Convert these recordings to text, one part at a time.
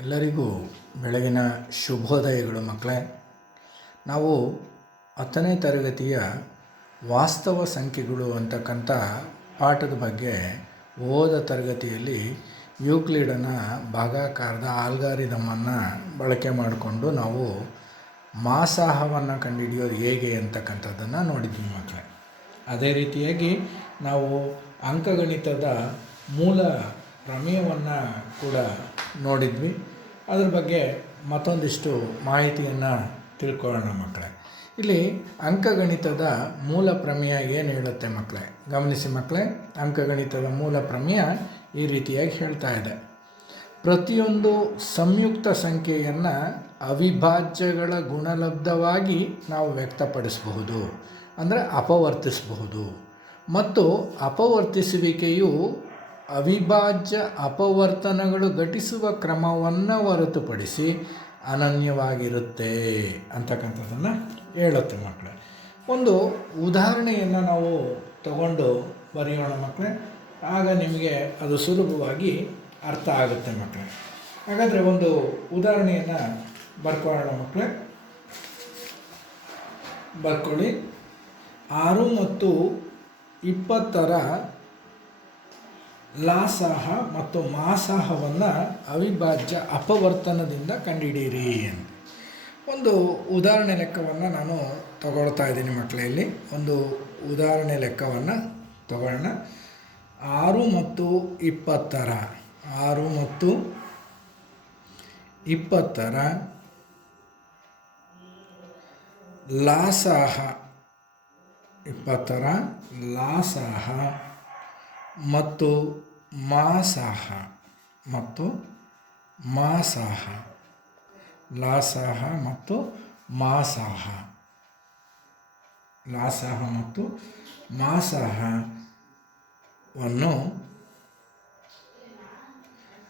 ಎಲ್ಲರಿಗೂ ಬೆಳಗಿನ ಶುಭೋದಯಗಳು ಮಕ್ಕಳೇ. ನಾವು 10ನೇ ತರಗತಿಯ ವಾಸ್ತವ ಸಂಖ್ಯೆಗಳು ಅಂತಕ್ಕಂಥ ಪಾಠದ ಬಗ್ಗೆ ಹೋದ ತರಗತಿಯಲ್ಲಿ ಯೂಕ್ಲಿಡನ ಭಾಗಾಕಾರದ ಆಲ್ಗಾರಿದಮನ್ನು ಬಳಕೆ ಮಾಡಿಕೊಂಡು ನಾವು ಮಾಸಾಹವನ್ನು ಕಂಡುಹಿಡಿಯೋದು ಹೇಗೆ ಅಂತಕ್ಕಂಥದ್ದನ್ನು ನೋಡಿದ್ವಿ ಮಕ್ಕಳೇ. ಅದೇ ರೀತಿಯಾಗಿ ನಾವು ಅಂಕಗಣಿತದ ಮೂಲ ಪ್ರಮೇಯವನ್ನು ಕೂಡ ನೋಡಿದ್ವಿ. ಅದ್ರ ಬಗ್ಗೆ ಮತ್ತೊಂದಿಷ್ಟು ಮಾಹಿತಿಯನ್ನು ತಿಳ್ಕೊಳ್ಳೋಣ ಮಕ್ಕಳೇ. ಇಲ್ಲಿ ಅಂಕಗಣಿತದ ಮೂಲ ಪ್ರಮೇಯ ಏನು ಹೇಳುತ್ತೆ ಮಕ್ಕಳೇ, ಗಮನಿಸಿ ಮಕ್ಕಳೇ. ಅಂಕಗಣಿತದ ಮೂಲ ಪ್ರಮೇಯ ಈ ರೀತಿಯಾಗಿ ಹೇಳ್ತಾ ಇದೆ: ಪ್ರತಿಯೊಂದು ಸಂಯುಕ್ತ ಸಂಖ್ಯೆಯನ್ನು ಅವಿಭಾಜ್ಯಗಳ ಗುಣಲಬ್ಧವಾಗಿ ನಾವು ವ್ಯಕ್ತಪಡಿಸಬಹುದು, ಅಂದರೆ ಅಪವರ್ತಿಸಬಹುದು. ಮತ್ತು ಅಪವರ್ತಿಸುವಿಕೆಯು ಅವಿಭಾಜ್ಯ ಅಪವರ್ತನಗಳು ಘಟಿಸುವ ಕ್ರಮವನ್ನು ಹೊರತುಪಡಿಸಿ ಅನನ್ಯವಾಗಿರುತ್ತೆ ಅಂತಕ್ಕಂಥದ್ದನ್ನು ಹೇಳುತ್ತೆ ಮಕ್ಕಳೇ. ಒಂದು ಉದಾಹರಣೆಯನ್ನು ನಾವು ತಗೊಂಡು ಬರೆಯೋಣ ಮಕ್ಕಳೇ, ಆಗ ನಿಮಗೆ ಅದು ಸುಲಭವಾಗಿ ಅರ್ಥ ಆಗುತ್ತೆ ಮಕ್ಕಳೇ. ಹಾಗಾದರೆ ಒಂದು ಉದಾಹರಣೆಯನ್ನು ಬರ್ಕೊಳ್ಳೋಣ ಮಕ್ಕಳೇ. ಬರ್ಕೊಳ್ಳಿ. 6 ಮತ್ತು 20ರ ಲಾಸಾಹ ಮತ್ತು ಮಾಸಾಹವನ್ನು ಅವಿಭಾಜ್ಯ ಅಪವರ್ತನದಿಂದ ಕಂಡುಹಿಡಿಯಿರಿ ಅಂತ ಒಂದು ಉದಾಹರಣೆ ಲೆಕ್ಕವನ್ನು ನಾನು ತಗೊಳ್ತಾ ಇದ್ದೀನಿ ಮಕ್ಕಳೇ. ಇಲ್ಲಿ ಒಂದು ಉದಾಹರಣೆ ಲೆಕ್ಕವನ್ನು ತಗೊಳ್ಳೋಣ. 6 ಮತ್ತು 20ರ ಲಾಸಾಹ, 20ರ ಲಾಸಾಹ ಮತ್ತು ಮಾಸಾಹ ಲಾಸಾಹ ಮತ್ತು ಮಾಸಾಹವನ್ನು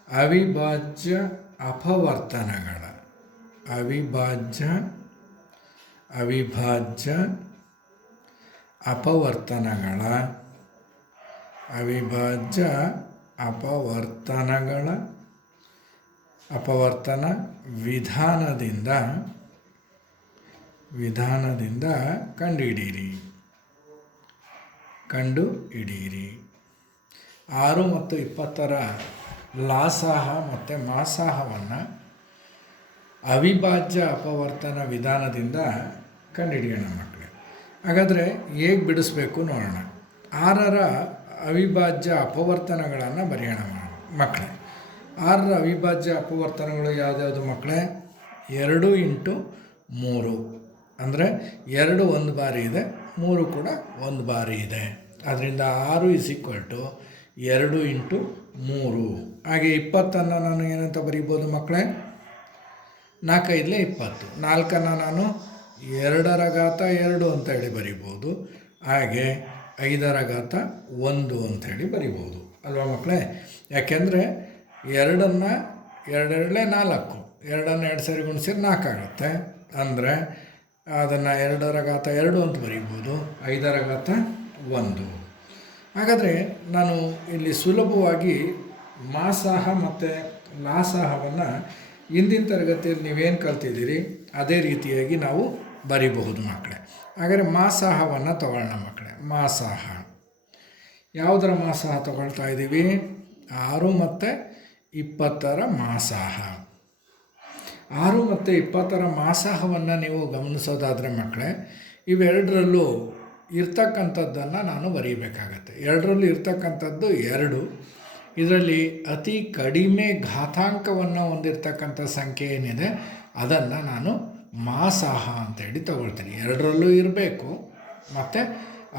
ಅವಿಭಾಜ್ಯ ಅಪವರ್ತನ ವಿಧಾನದಿಂದ ಕಂಡುಹಿಡಿಯಿರಿ. 6 ಮತ್ತು 20ರ ಲಾಸಾಹ ಮತ್ತು ಮಾಸಾಹವನ್ನು ಅವಿಭಾಜ್ಯ ಅಪವರ್ತನ ವಿಧಾನದಿಂದ ಕಂಡುಹಿಡಿಯೋಣ ಮಕ್ಕಳೇ. ಹಾಗಾದರೆ ಹೇಗೆ ಬಿಡಿಸ್ಬೇಕು ನೋಡೋಣ. 6ರ ಅವಿಭಾಜ್ಯ ಅಪವರ್ತನಗಳನ್ನು ಬರೆಯೋಣ ಮಕ್ಕಳೇ. 6ರ ಅವಿಭಾಜ್ಯ ಅಪವರ್ತನಗಳು ಯಾವುದ್ಯಾವುದು ಮಕ್ಕಳೇ? 2 × 3, ಅಂದರೆ 2 ಒಂದು ಬಾರಿ ಇದೆ, 3 ಕೂಡ ಒಂದು ಬಾರಿ ಇದೆ. ಅದರಿಂದ 6 = 2 × 3. ಹಾಗೆ 20ನ್ನು ನಾನು ಏನಂತ ಬರೀಬೋದು ಮಕ್ಕಳೇ? 4 × 5 = 20. 4ನ್ನು ನಾನು 2ರ ಘಾತ 2 ಅಂತ ಹೇಳಿ ಬರಿಬೋದು. ಹಾಗೆ 5ರ ಘಾತ 1 ಅಂಥೇಳಿ ಬರಿಬೋದು ಅಲ್ವಾ ಮಕ್ಕಳೇ? ಯಾಕೆಂದರೆ 2ನ್ನು 2 2 4, 2ನ್ನು 2 ಸರಿ ಗುಣಿಸಿದ್ರೆ 4 ಆಗುತ್ತೆ. ಅಂದರೆ ಅದನ್ನು 2ರ ಘಾತ 2 ಅಂತ ಬರಿಬೋದು, 5ರ ಘಾತ 1. ಹಾಗಾದರೆ ನಾನು ಇಲ್ಲಿ ಸುಲಭವಾಗಿ ಮಾಸಾಹ ಮತ್ತು ಲಾಸಾಹವನ್ನು ಹಿಂದಿನ ತರಗತಿಯಲ್ಲಿ ನೀವೇನು ಕಲ್ತಿದ್ದೀರಿ ಅದೇ ರೀತಿಯಾಗಿ ನಾವು ಬರಿಬಹುದು ಮಕ್ಕಳೇ. ಹಾಗಾದರೆ ಮಾಸಾಹವನ್ನು ತಗೊಳ್ಳೋಣ ಮಕ್ಕಳೇ. ಮಾಸಾಹ ಯಾವುದರ ಮಾಸಾಹ ತಗೊಳ್ತಾ ಇದ್ದೀವಿ? 6 ಮತ್ತು 20ರ ಮಾಸಾಹ. 6 ಮತ್ತು 20ರ ಮಾಸಾಹವನ್ನು ನೀವು ಗಮನಿಸೋದಾದರೆ ಮಕ್ಕಳೇ, ಇವೆರಡರಲ್ಲೂ ಇರ್ತಕ್ಕಂಥದ್ದನ್ನು ನಾನು ಬರೀಬೇಕಾಗತ್ತೆ. ಎರಡರಲ್ಲೂ ಇರ್ತಕ್ಕಂಥದ್ದು 2. ಇದರಲ್ಲಿ ಅತಿ ಕಡಿಮೆ ಘಾತಾಂಕವನ್ನು ಹೊಂದಿರತಕ್ಕಂಥ ಸಂಖ್ಯೆ ಏನಿದೆ ಅದನ್ನು ನಾನು ಮಾಸಾಹ ಅಂತೇಳಿ ತಗೊಳ್ತೀನಿ. ಎರಡರಲ್ಲೂ ಇರಬೇಕು ಮತ್ತು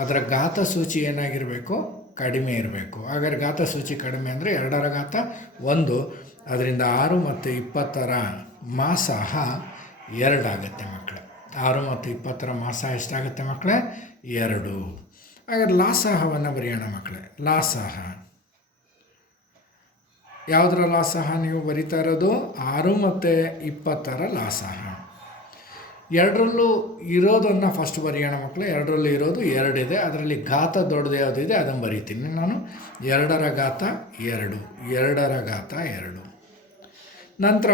ಅದರ ಘಾತ ಸೂಚಿ ಏನಾಗಿರಬೇಕು? ಕಡಿಮೆ ಇರಬೇಕು. ಹಾಗಾದ್ರೆ ಘಾತ ಸೂಚಿ ಕಡಿಮೆ ಅಂದರೆ 2ರ ಘಾತ 1. ಅದರಿಂದ 6 ಮತ್ತು 20ರ ಮಾಸಾಹ 2 ಆಗುತ್ತೆ ಮಕ್ಕಳೇ. 6 ಮತ್ತು 20ರ ಮಾಸಾಹ ಎಷ್ಟಾಗುತ್ತೆ ಮಕ್ಕಳೇ? 2. ಹಾಗಾದ್ರೆ ಲಾಸಾಹವನ್ನು ಬರೆಯೋಣ ಮಕ್ಕಳೇ. ಲಾಸಾಹ ಯಾವುದರ ಲಾಸಾಹ ನೀವು ಬರಿತಾ ಇರೋದು? 6 ಮತ್ತು 20ರ ಲಾಸಾಹ. ಎರಡರಲ್ಲೂ ಇರೋದನ್ನು ಫಸ್ಟ್ ಬರೆಯೋಣ ಮಕ್ಕಳೇ. ಎರಡರಲ್ಲೂ ಇರೋದು 2 ಇದೆ. ಅದರಲ್ಲಿ ಘಾತ ದೊಡ್ಡದು ಯಾವುದಿದೆ ಅದನ್ನು ಬರೀತೀನಿ ನಾನು. 2ರ ಘಾತ 2, 2ರ ಘಾತ 2. ನಂತರ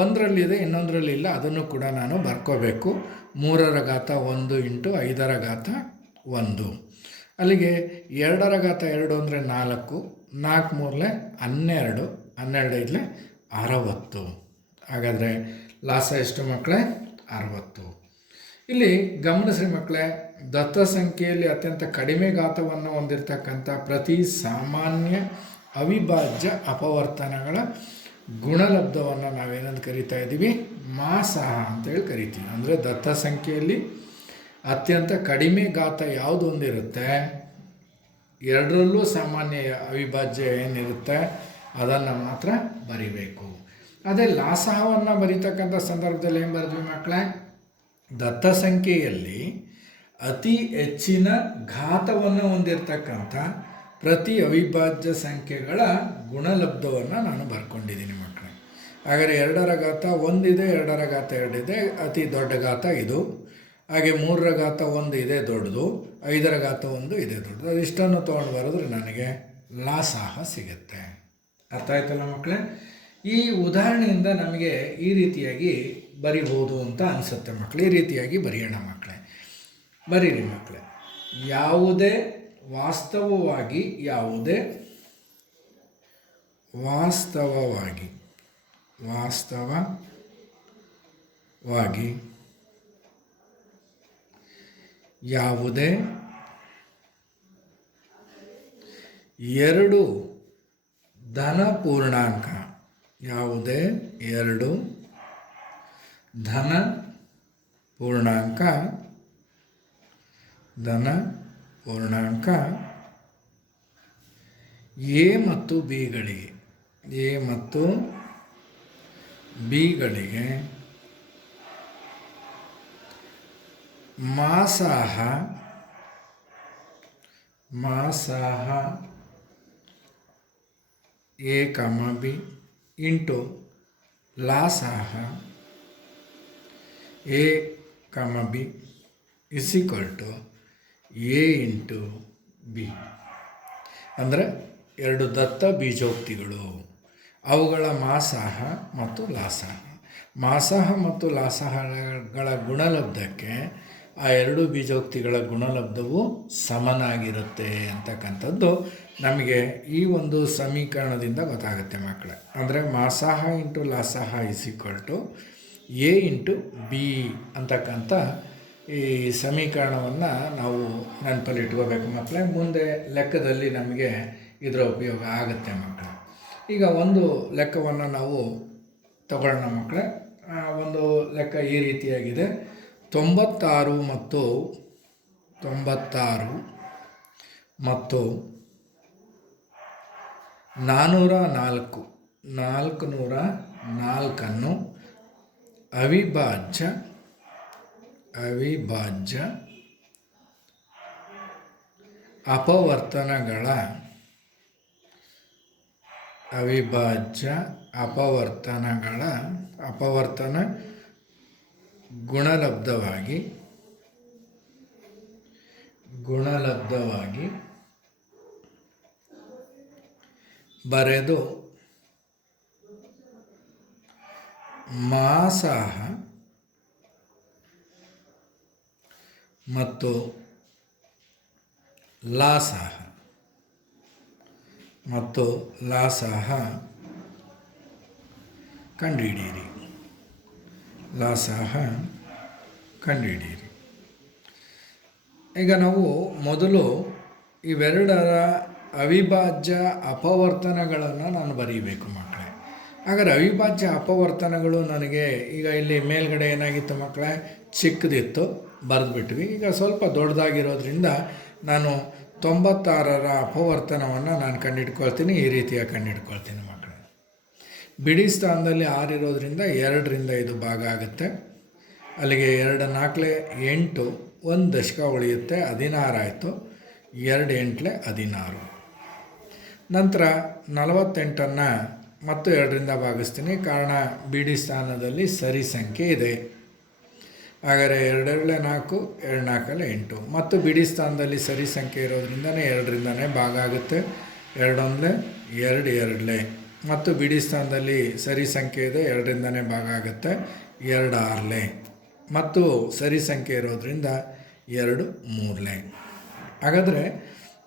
ಒಂದರಲ್ಲಿದೆ, ಇನ್ನೊಂದರಲ್ಲಿ ಇಲ್ಲ, ಅದನ್ನು ಕೂಡ ನಾನು ಬರ್ಕೋಬೇಕು. 3 × 1 ಇಂಟು 5 × 1. ಅಲ್ಲಿಗೆ 2 × 2 ಅಂದರೆ 4, 4 3 12, 12 60. ಹಾಗಾದರೆ ಲಾಸ ಎಷ್ಟು ಮಕ್ಕಳೇ? 60. ಇಲ್ಲಿ ಗಮನಿಸ್ರಿ ಮಕ್ಕಳೇ, ದತ್ತ ಸಂಖ್ಯೆಯಲ್ಲಿ ಅತ್ಯಂತ ಕಡಿಮೆ ಘಾತವನ್ನು ಹೊಂದಿರತಕ್ಕಂಥ ಪ್ರತಿ ಸಾಮಾನ್ಯ ಅವಿಭಾಜ್ಯ ಅಪವರ್ತನಗಳ ಗುಣಲಬ್ಧವನ್ನು ನಾವೇನಂತ ಕರಿತಾ ಇದ್ದೀವಿ? ಮಾಸಾಹ ಅಂತೇಳಿ ಕರಿತೀವಿ. ಅಂದರೆ ದತ್ತ ಸಂಖ್ಯೆಯಲ್ಲಿ ಅತ್ಯಂತ ಕಡಿಮೆ ಘಾತ ಯಾವುದು ಹೊಂದಿರುತ್ತೆ, ಎರಡರಲ್ಲೂ ಸಾಮಾನ್ಯ ಅವಿಭಾಜ್ಯ ಏನಿರುತ್ತೆ ಅದನ್ನು ಮಾತ್ರ ಬರಿಬೇಕು. ಅದೇ ಲಾಸಹವನ್ನು ಬರೀತಕ್ಕಂಥ ಸಂದರ್ಭದಲ್ಲಿ ಏನು ಬರೆದ್ವಿ ಮಕ್ಕಳೇ? ದತ್ತ ಸಂಖ್ಯೆಯಲ್ಲಿ ಅತಿ ಹೆಚ್ಚಿನ ಘಾತವನ್ನು ಹೊಂದಿರತಕ್ಕಂಥ ಪ್ರತಿ ಅವಿಭಾಜ್ಯ ಸಂಖ್ಯೆಗಳ ಗುಣಲಬ್ಧವನ್ನು ನಾನು ಬರ್ಕೊಂಡಿದ್ದೀನಿ ಮಕ್ಕಳೇ. ಹಾಗಾದರೆ 2 × 1 ಇದೆ, 2 × 2 ಇದೆ, ಅತಿ ದೊಡ್ಡ ಘಾತ ಇದು. ಹಾಗೆ 3 × 1 ಇದೆ ದೊಡ್ಡದು, 5 × 1 ಇದೆ ದೊಡ್ಡದು. ಅದಿಷ್ಟನ್ನು ತೊಗೊಂಡು ಬರೆದ್ರೆ ನನಗೆ ಲಾಸಾಹ ಸಿಗುತ್ತೆ. ಅರ್ಥ ಆಯ್ತಲ್ಲ ಮಕ್ಕಳೇ? ಈ ಉದಾಹರಣೆಯಿಂದ ನಮಗೆ ಈ ರೀತಿಯಾಗಿ ಬರಿಬೋದು ಅಂತ ಅನಿಸುತ್ತೆ ಮಕ್ಕಳು. ಈ ರೀತಿಯಾಗಿ ಬರೆಯೋಣ ಮಕ್ಕಳೇ. ಬರೀರಿ ಮಕ್ಕಳೇ. ಯಾವುದೇ ವಾಸ್ತವವಾಗಿ ಯಾವುದೇ 2 ಧನ ಪೂರ್ಣಾಂಕ, ಯಾವುದೇ 2 ಧನ ಪೂರ್ಣಾಂಕ ಎ ಮತ್ತು ಬಿಗಳಿಗೆ ಮಾಸಾಹ ಎ ಬಿ ಇಂಟು ಲಾಸಾಹ A B is equal to A into B. ಅಂದರೆ 2 ದತ್ತ ಬೀಜೋಕ್ತಿಗಳು, ಅವುಗಳ ಮಾಸಾಹ ಮತ್ತು ಲಾಸಾಹ. ಮಾಸಾಹ ಮತ್ತು ಲಾಸಾಹಗಳ ಗುಣಲಬ್ಧಕ್ಕೆ ಆ 2 ಬೀಜೋಕ್ತಿಗಳ ಗುಣಲಬ್ಧವು ಸಮನಾಗಿರುತ್ತೆ ಅಂತಕ್ಕಂಥದ್ದು ನಮಗೆ ಈ ಒಂದು ಸಮೀಕರಣದಿಂದ ಗೊತ್ತಾಗುತ್ತೆ ಮಕ್ಕಳೇ. ಅಂದರೆ ಮಾಸಾಹ ಇಂಟು ಲಾಸಾಹ is equal to A into B ಅಂತಕ್ಕಂಥ ಈ ಸಮೀಕರಣವನ್ನು ನಾವು ನೆನಪಲ್ಲಿ ಇಟ್ಕೋಬೇಕು ಮಕ್ಕಳೇ. ಮುಂದೆ ಲೆಕ್ಕದಲ್ಲಿ ನಮಗೆ ಇದರ ಉಪಯೋಗ ಆಗುತ್ತೆ ಮಕ್ಕಳೇ. ಈಗ ಒಂದು ಲೆಕ್ಕವನ್ನು ನಾವು ತಗೊಳ್ಳೋಣ ಮಕ್ಕಳೇ. ಒಂದು ಲೆಕ್ಕ ಈ ರೀತಿಯಾಗಿದೆ. 96 ಮತ್ತು 404 ಅವಿಭಾಜ್ಯ ಅಪವರ್ತನ ಗುಣಲಬ್ಧವಾಗಿ ಬರೆದು ಮಾಸಾಹ ಮತ್ತು ಲಾಸಾಹ ಕಂಡುಹಿಡಿಯಿರಿ. ಈಗ ನಾವು ಮೊದಲು ಇವೆರಡರ ಅವಿಭಾಜ್ಯ ಅಪವರ್ತನಗಳನ್ನು ನಾನು ಬರೀಬೇಕು ಮಕ್ಕಳೇ. ಹಾಗಾದರೆ ಅವಿಭಾಜ್ಯ ಅಪವರ್ತನಗಳು ನನಗೆ ಈಗ ಇಲ್ಲಿ ಮೇಲ್ಗಡೆ ಏನಾಗಿತ್ತು ಮಕ್ಕಳೇ? ಚಿಕ್ಕದಿತ್ತು, ಬರೆದುಬಿಟ್ವಿ. ಈಗ ಸ್ವಲ್ಪ ದೊಡ್ಡದಾಗಿರೋದ್ರಿಂದ ನಾನು 96ರ ಅಪವರ್ತನವನ್ನು ನಾನು ಕಂಡುಹಿಡ್ಕೊಳ್ತೀನಿ. ಈ ರೀತಿಯಾಗಿ ಕಂಡುಹಿಡ್ಕೊಳ್ತೀನಿ ಮಕ್ಕಳೇ. ಬಿಡಿ ಸ್ಥಾನದಲ್ಲಿ 6 ಇರೋದ್ರಿಂದ 2ರಿಂದ ಇದು ಭಾಗ ಆಗುತ್ತೆ. ಅಲ್ಲಿಗೆ 2 4 8, 1 ದಶಕ ಉಳಿಯುತ್ತೆ, 16 ಆಯಿತು. 2 8 16. ನಂತರ 48ನ್ನು ಮತ್ತು 2ರಿಂದ ಭಾಗಿಸ್ತೀನಿ, ಕಾರಣ ಬಿಡಿ ಸ್ಥಾನದಲ್ಲಿ ಸರಿ ಸಂಖ್ಯೆ ಇದೆ. ಹಾಗಾದರೆ 2 2 4, 2 4 8. ಮತ್ತು ಬಿಡಿ ಸ್ಥಾನದಲ್ಲಿ ಸರಿ ಸಂಖ್ಯೆ ಇರೋದ್ರಿಂದನೇ 2ರಿಂದನೇ ಭಾಗ ಆಗುತ್ತೆ. 2 1 2 2 ಮತ್ತು ಬಿಡಿ ಸ್ಥಾನದಲ್ಲಿ ಸರಿ ಸಂಖ್ಯೆ ಇದೆ, 2ರಿಂದನೇ ಭಾಗ ಆಗುತ್ತೆ, 2 ಆರ್ಲೆ. ಮತ್ತು ಸರಿ ಸಂಖ್ಯೆ ಇರೋದರಿಂದ 2 ಮೂರಲೆ. ಹಾಗಾದರೆ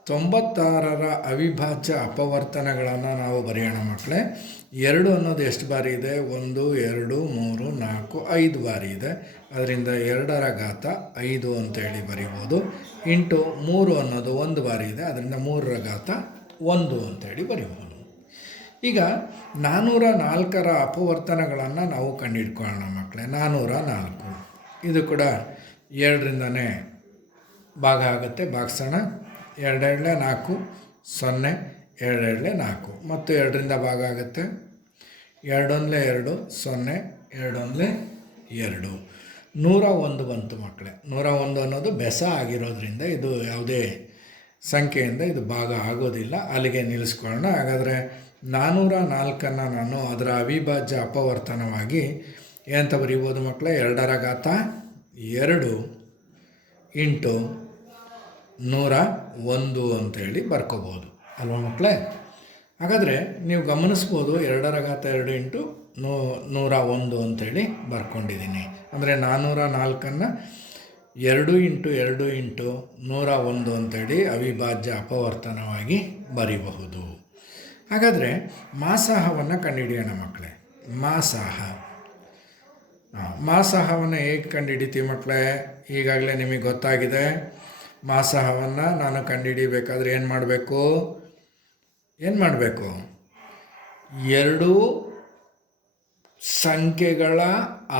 96ರ ಅವಿಭಾಜ್ಯ ಅಪವರ್ತನಗಳನ್ನು ನಾವು ಬರೆಯೋಣ ಮಕ್ಕಳೇ. 2 ಅನ್ನೋದು ಎಷ್ಟು ಬಾರಿ ಇದೆ? 1 2 3 4 5 ಬಾರಿ ಇದೆ. ಅದರಿಂದ 2ರ ಘಾತ 5 ಅಂತೇಳಿ ಬರಿಬೋದು. ಇಂಟು 3 ಅನ್ನೋದು 1 ಬಾರಿ ಇದೆ, ಅದರಿಂದ 3ರ ಘಾತ 1 ಅಂತೇಳಿ ಬರಿಬೋದು. ಈಗ 404ರ ಅಪವರ್ತನಗಳನ್ನು ನಾವು ಕಂಡುಹಿಡ್ಕೊಳ್ಳೋಣ ಮಕ್ಕಳೇ. 404 ಇದು ಕೂಡ 2ರಿಂದನೇ ಭಾಗ ಆಗುತ್ತೆ, ಭಾಗಿಸೋಣ. 2 2 4 0, 2 2 4 ಮತ್ತು 2ರಿಂದ ಭಾಗ ಆಗುತ್ತೆ. 2 1 2 0, 2 1 2. 101 ಬಂತು ಮಕ್ಕಳೇ. 101 ಅನ್ನೋದು ಬೆಸ ಆಗಿರೋದ್ರಿಂದ ಇದು ಯಾವುದೇ ಸಂಖ್ಯೆಯಿಂದ ಇದು ಭಾಗ ಆಗೋದಿಲ್ಲ, ಅಲ್ಲಿಗೆ ನಿಲ್ಲಿಸ್ಕೊಳ್ಳೋಣ. ಹಾಗಾದರೆ 404ನ್ನು ನಾನು ಅದರ ಅವಿಭಾಜ್ಯ ಅಪವರ್ತನವಾಗಿ ಏನಂತ ಬರೀಬೋದು ಮಕ್ಕಳೇ? 2ರ ಘಾತ 2 ಇಂಟು 101 ಅಂತೇಳಿ ಬರ್ಕೋಬೋದು ಅಲ್ವಾ ಮಕ್ಕಳೇ? ಹಾಗಾದರೆ ನೀವು ಗಮನಿಸ್ಬೋದು 2ರ ಘಾತ 2 ಇಂಟು 101 ಅಂತೇಳಿ ಬರ್ಕೊಂಡಿದ್ದೀನಿ. ಅಂದರೆ 404ನ್ನು 2 ಇಂಟು 2 ಇಂಟು 101 ಅಂತೇಳಿ ಅವಿಭಾಜ್ಯ ಅಪವರ್ತನವಾಗಿ ಬರೀಬಹುದು. ಹಾಗಾದರೆ ಮಾಸಾಹವನ್ನು ಕಂಡುಹಿಡಿಯೋಣ ಮಕ್ಕಳೇ. ಮಾಸಾಹವನ್ನು ಹೇಗೆ ಕಂಡುಹಿಡಿತೀವಿ ಮಕ್ಕಳೇ? ಈಗಾಗಲೇ ನಿಮಗೆ ಗೊತ್ತಾಗಿದೆ. ಮಾಸಾಹವನ್ನು ನಾನು ಕಂಡುಹಿಡಿಬೇಕಾದ್ರೆ ಏನು ಮಾಡಬೇಕು? 2 ಸಂಖ್ಯೆಗಳ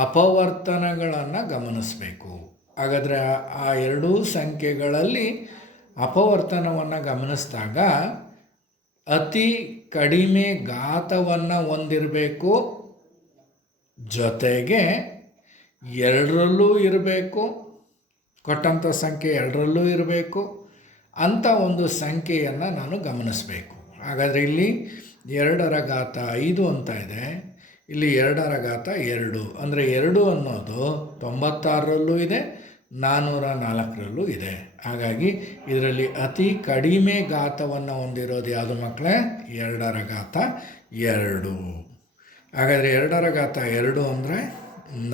ಅಪವರ್ತನಗಳನ್ನು ಗಮನಿಸಬೇಕು. ಹಾಗಾದರೆ ಆ 2 ಸಂಖ್ಯೆಗಳಲ್ಲಿ ಅಪವರ್ತನವನ್ನು ಗಮನಿಸಿದಾಗ ಅತಿ ಕಡಿಮೆ ಘಾತವನ್ನು ಹೊಂದಿರಬೇಕು, ಜೊತೆಗೆ 2ರಲ್ಲೂ ಇರಬೇಕು, ಕೊಟ್ಟಂಥ ಸಂಖ್ಯೆ 2ರಲ್ಲೂ ಇರಬೇಕು ಅಂಥ ಒಂದು ಸಂಖ್ಯೆಯನ್ನು ನಾನು ಗಮನಿಸಬೇಕು. ಹಾಗಾದರೆ ಇಲ್ಲಿ 2ರ ಘಾತ 5 ಅಂತ ಇದೆ, ಇಲ್ಲಿ 2ರ ಘಾತ 2. ಅಂದರೆ 2 ಅನ್ನೋದು 96ರಲ್ಲೂ ಇದೆ, 404ರಲ್ಲೂ ಇದೆ. ಹಾಗಾಗಿ ಇದರಲ್ಲಿ ಅತಿ ಕಡಿಮೆ ಘಾತವನ್ನು ಹೊಂದಿರೋದು ಯಾವುದು ಮಕ್ಕಳೇ? 2ರ ಘಾತ 2. ಹಾಗಾದರೆ 2ರ ಘಾತ 2 ಅಂದರೆ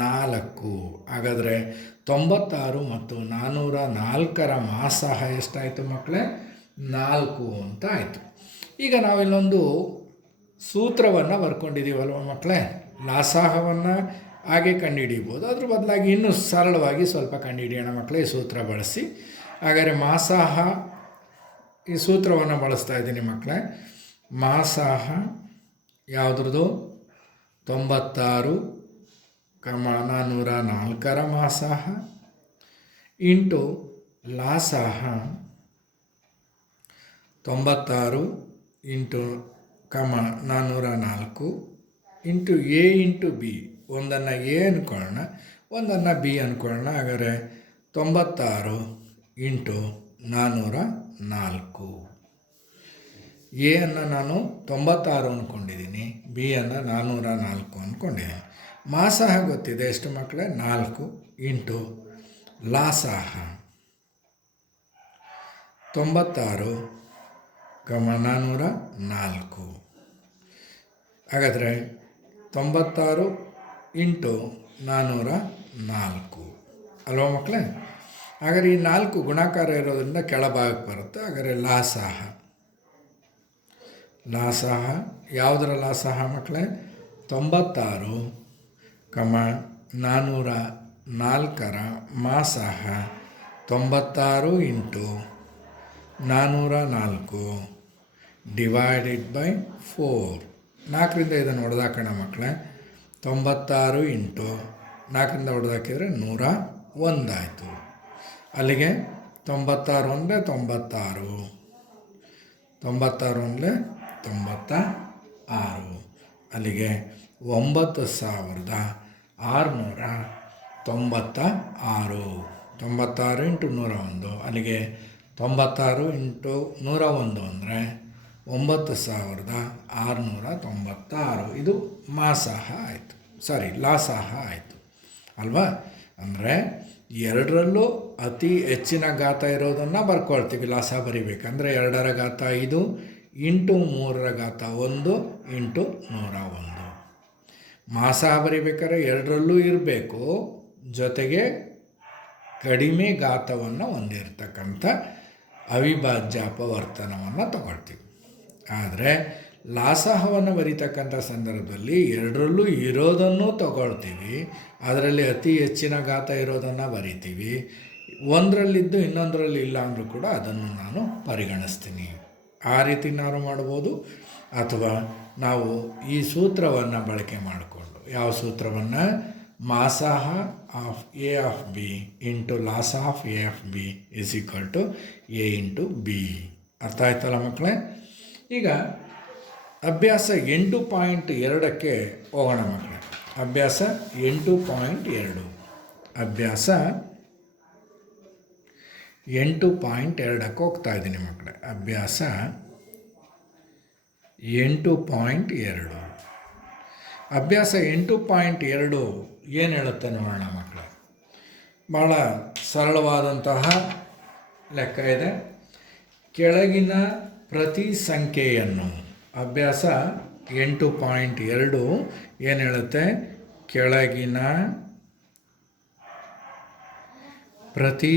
4. ಹಾಗಾದರೆ 96 ಮತ್ತು 404ರ ಮಾಸಾಹ ಎಷ್ಟಾಯಿತು ಮಕ್ಕಳೇ? 4 ಅಂತ ಆಯಿತು. ಈಗ ನಾವಿಲ್ಲೊಂದು ಸೂತ್ರವನ್ನು ಬರ್ಕೊಂಡಿದ್ದೀವಲ್ವ ಮಕ್ಕಳೇ? ಲಾಸಾಹವನ್ನು ಹಾಗೆ ಕಂಡುಹಿಡಿಬೋದು, ಅದ್ರ ಬದಲಾಗಿ ಇನ್ನೂ ಸರಳವಾಗಿ ಸ್ವಲ್ಪ ಕಂಡುಹಿಡಿಯೋಣ ಮಕ್ಕಳೇ ಈ ಸೂತ್ರ ಬಳಸಿ. ಹಾಗಾದರೆ ಮಾಸಾಹ, ಈ ಸೂತ್ರವನ್ನು ಬಳಸ್ತಾ ಇದ್ದೀನಿ ಮಕ್ಕಳೇ. ಮಾಸಾಹ ಯಾವುದ್ರದ್ದು? 96, 404ರ ಮಾಸಾಹ ಇಂಟು ಲಾಸಾಹ 96 into 404 into A into B. ಒಂದನ್ನು ಎ ಅಂದ್ಕೊಳ್ಳೋಣ, ಒಂದನ್ನು ಬಿ ಅಂದ್ಕೊಳ್ಳೋಣ. ಹಾಗಾದರೆ 96 ಇಂಟು 404. ಎ ಅನ್ನು ನಾನು 96 ಅಂದ್ಕೊಂಡಿದ್ದೀನಿ, ಬಿ ಅನ್ನು 404 ಅಂದ್ಕೊಂಡಿದ್ದೀನಿ. ಮಾಸಾಹ ಗೊತ್ತಿದೆ ಎಷ್ಟು ಮಕ್ಕಳೇ? 4 ಇಂಟು ಲಾಸಾಹ 96, 404. ಹಾಗಾದರೆ 96 ಇಂಟು 404 ಅಲ್ವಾ ಮಕ್ಕಳೇ? ಹಾಗಾದರೆ ಈ 4 ಗುಣಾಕಾರ ಇರೋದ್ರಿಂದ ಕೆಳಭಾಗಕ್ಕೆ ಬರುತ್ತೆ. ಹಾಗಾದರೆ ಲಾಸಾಹ ಯಾವುದರ ಲಾಸಾಹ ಮಕ್ಕಳೇ? 96, 404ರ ಮಾಸಾಹ 96 ಇಂಟು 404 ಡಿವೈಡೆಡ್ ಬೈ 4. 4ರಿಂದ ಇದನ್ನು ಹೊಡೆದಾಕೋಣ ಮಕ್ಕಳೇ. 96 ಇಂಟು 4ರಿಂದ ಹೊಡೆದಾಕಿದರೆ 101 ಆಯಿತು. ಅಲ್ಲಿಗೆ 96 ಅಂದರೆ 96, 96 ಅಂದರೆ 96. ಅಲ್ಲಿಗೆ 9696. 96 ಇಂಟು 101, ಅಲ್ಲಿಗೆ 96 ಇಂಟು 101 ಅಂದರೆ 9696. ಇದು ಮಾಸಾಹ ಆಯಿತು, ಲಾಸಾಹ ಆಯಿತು ಅಲ್ವಾ? ಅಂದರೆ 2ರಲ್ಲೂ ಅತಿ ಹೆಚ್ಚಿನ ಘಾತ ಇರೋದನ್ನು ಬರ್ಕೊಳ್ತೀವಿ ಲಾಸ ಬರಿಬೇಕಂದ್ರೆ. 2ರ ಘಾತ 5 ಇಂಟು 3 ಇಂಟು 101. ಮಾಸಹ ಬರಿಬೇಕಾದ್ರೆ ಎರಡರಲ್ಲೂ ಇರಬೇಕು, ಜೊತೆಗೆ ಕಡಿಮೆ ಘಾತವನ್ನು ಹೊಂದಿರತಕ್ಕಂಥ ಅವಿಭಾಜ್ಯ ಅಪವರ್ತನವನ್ನು ತಗೊಳ್ತೀವಿ. ಆದರೆ ಲಾಸಹವನ್ನು ಬರೀತಕ್ಕಂಥ ಸಂದರ್ಭದಲ್ಲಿ ಎರಡರಲ್ಲೂ ಇರೋದನ್ನು ತಗೊಳ್ತೀವಿ, ಅದರಲ್ಲಿ ಅತಿ ಹೆಚ್ಚಿನ ಘಾತ ಇರೋದನ್ನು ಬರಿತೀವಿ. ಒಂದರಲ್ಲಿದ್ದು ಇನ್ನೊಂದರಲ್ಲಿ ಇಲ್ಲ ಅಂದರೂ ಕೂಡ ಅದನ್ನು ನಾನು ಪರಿಗಣಿಸ್ತೀನಿ. ಆ ರೀತಿ ನಾವು ಮಾಡ್ಬೋದು. ಅಥವಾ ನಾವು ಈ ಸೂತ್ರವನ್ನು ಬಳಕೆ ಮಾಡಿಕೊಂಡು, ಯಾವ ಸೂತ್ರವನ್ನು, ಮಾಸಹ of A of B into ಲಾಸ್ of A of B is equal to A into B. ಅರ್ಥ ಆಯ್ತಲ್ಲ ಮಕ್ಕಳೇ? ಈಗ ಅಭ್ಯಾಸ 8.2ಕ್ಕೆ ಹೋಗೋಣ ಮಕ್ಕಳೇ. ಅಭ್ಯಾಸ 8.2. ಅಭ್ಯಾಸ 8.2ಕ್ಕೆ ಹೋಗ್ತಾ ಇದ್ದೀನಿ ಮಕ್ಕಳೇ. ಅಭ್ಯಾಸ 8.2. ಅಭ್ಯಾಸ 8.2 ಏನು ಹೇಳುತ್ತೆ ನೋಡೋಣ ಮಕ್ಕಳೇ. ಭಾಳ ಸರಳವಾದಂತಹ ಲೆಕ್ಕ ಇದೆ. ಕೆಳಗಿನ ಪ್ರತಿ ಸಂಖ್ಯೆಯನ್ನು, ಅಭ್ಯಾಸ 8.2 ಏನು ಹೇಳುತ್ತೆ, ಕೆಳಗಿನ ಪ್ರತಿ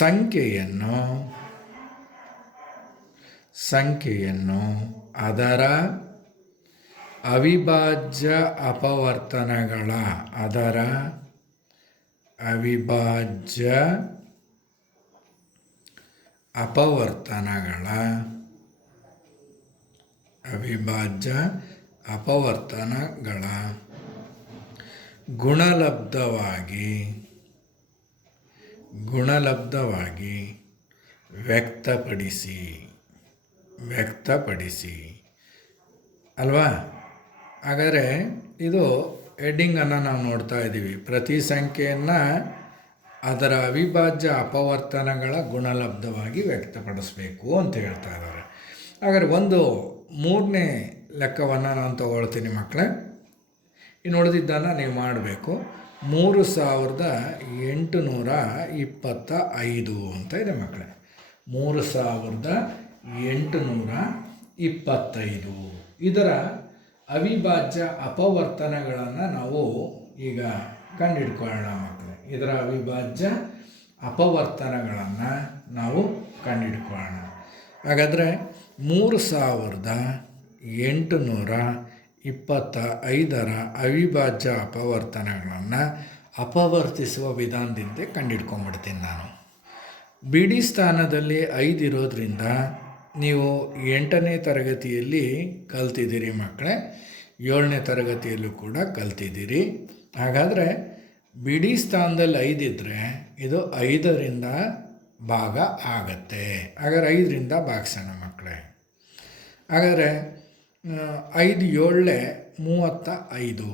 ಸಂಖ್ಯೆಯನ್ನು ಅದರ ಅವಿಭಾಜ್ಯ ಅಪವರ್ತನಗಳ ಗುಣಲಬ್ಧವಾಗಿ ವ್ಯಕ್ತಪಡಿಸಿ ಅಲ್ವಾ? ಹಾಗಾದರೆ ಇದು ಹೆಡ್ಡಿಂಗನ್ನು ನಾವು ನೋಡ್ತಾ ಇದ್ದೀವಿ. ಪ್ರತಿ ಸಂಖ್ಯೆಯನ್ನು ಅದರ ಅವಿಭಾಜ್ಯ ಅಪವರ್ತನಗಳ ಗುಣಲಬ್ಧವಾಗಿ ವ್ಯಕ್ತಪಡಿಸಬೇಕು ಅಂತ ಹೇಳ್ತಾ ಇದ್ದಾರೆ. ಹಾಗಾದರೆ ಒಂದು 3ನೇ ಲೆಕ್ಕವನ್ನು ನಾನು ತಗೊಳ್ತೀನಿ ಮಕ್ಕಳೇ. ಇನ್ನು ಉಳಿದಿದ್ದನ್ನು ನೀವು ಮಾಡಬೇಕು. 3825 ಅಂತ ಇದೆ ಮಕ್ಕಳೇ. 3825 ಇದರ ಅವಿಭಾಜ್ಯ ಅಪವರ್ತನಗಳನ್ನು ನಾವು ಈಗ ಕಂಡುಹಿಡ್ಕೊಳ್ಳೋಣ ಮಕ್ಕಳೇ. ಇದರ ಅವಿಭಾಜ್ಯ ಅಪವರ್ತನಗಳನ್ನು ನಾವು ಕಂಡುಹಿಡ್ಕೊಳ್ಳೋಣ. ಹಾಗಾದರೆ 3825ರ ಅವಿಭಾಜ್ಯ ಅಪವರ್ತನಗಳನ್ನು ಅಪವರ್ತಿಸುವ ವಿಧಾನದಿಂದ ಕಂಡುಹಿಡ್ಕೊಂಡ್ಬಿಡ್ತೀನಿ ನಾನು. ಬಿಡಿ ಸ್ಥಾನದಲ್ಲಿ 5 ಇರೋದ್ರಿಂದ ನೀವು 8ನೇ ತರಗತಿಯಲ್ಲಿ ಕಲ್ತಿದ್ದೀರಿ ಮಕ್ಕಳೇ, 7ನೇ ತರಗತಿಯಲ್ಲೂ ಕೂಡ ಕಲ್ತಿದ್ದೀರಿ. ಹಾಗಾದರೆ ಬಿಡಿ ಸ್ಥಾನದಲ್ಲಿ 5 ಇದ್ದರೆ ಇದು 5ರಿಂದ ಭಾಗ ಆಗತ್ತೆ. ಹಾಗಾದ್ರೆ 5ರಿಂದ ಭಾಗಿಸೋಣ ಮಕ್ಕಳೇ. ಹಾಗಾದರೆ 5 7 35,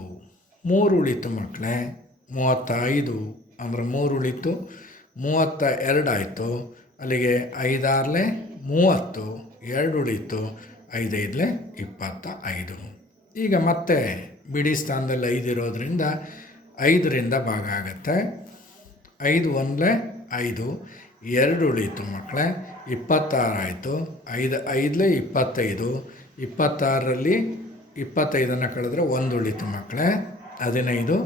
3 ಉಳಿತು ಮಕ್ಕಳೇ. 35 ಅಂದರೆ 3 ಉಳಿತು, 32 ಆಯಿತು. ಅಲ್ಲಿಗೆ 5 6 30, 2 ಉಳಿತು, 5 5 25. ಈಗ ಮತ್ತೆ ಬಿಡಿ ಸ್ಥಾನದಲ್ಲಿ 5 ಇರೋದ್ರಿಂದ 5ರಿಂದ ಭಾಗ ಆಗುತ್ತೆ. 5 1 5, 2 ಉಳಿತು ಮಕ್ಕಳೇ, 26 ಆಯಿತು. 5 5 25, 26ರಲ್ಲಿ 25 ಕಳೆದ್ರೆ 1 ಉಳಿತು ಮಕ್ಕಳೇ, 15,